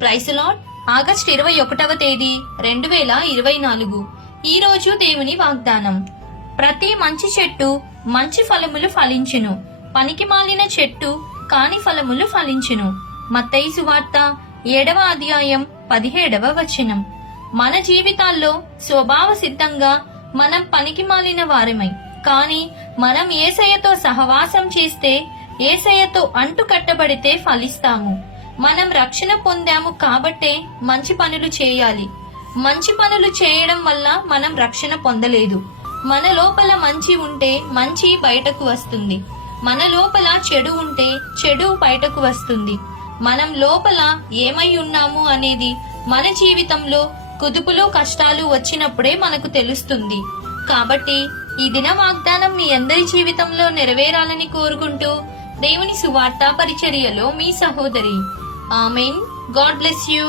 Price lord. August 21వ తేదీ 2024. ఈ రోజు దేవుని వాగ్దానం. ప్రతి మంచి చెట్టు మంచి ఫలములు ఫలించును, పనికి మాలిన చెట్టు కాని ఫలములు ఫలించును. మత్తయి సువార్త 7వ అధ్యాయం 17వ వచనం. మన జీవితాల్లో స్వభావ సిద్ధంగా మనం పనికి మాలిన వారమై, కానీ మనం యేసయ్యతో సహవాసం చేస్తే, యేసయ్యతో అంటు కట్టబడితే ఫలిస్తాము. మనం రక్షణ పొందాము కాబట్టే మంచి పనులు చేయాలి. మంచి పనులు చేయడం వల్ల మనం రక్షణ పొందలేదు. మన లోపల మంచి ఉంటే మంచి బయటకు వస్తుంది. మన లోపల చెడు ఉంటే చెడు బయటకు వస్తుంది. మనం లోపల ఏమై ఉన్నాము అనేది మన జీవితంలో కుదుపులు కష్టాలు వచ్చినప్పుడే మనకు తెలుస్తుంది. కాబట్టి ఈ దిన వాగ్దానం మీ అందరి జీవితంలో నెరవేరాలని కోరుకుంటూ దేవుని సువార్త పరిచర్యలో మీ సహోదరి. ఆమేన్. God bless you.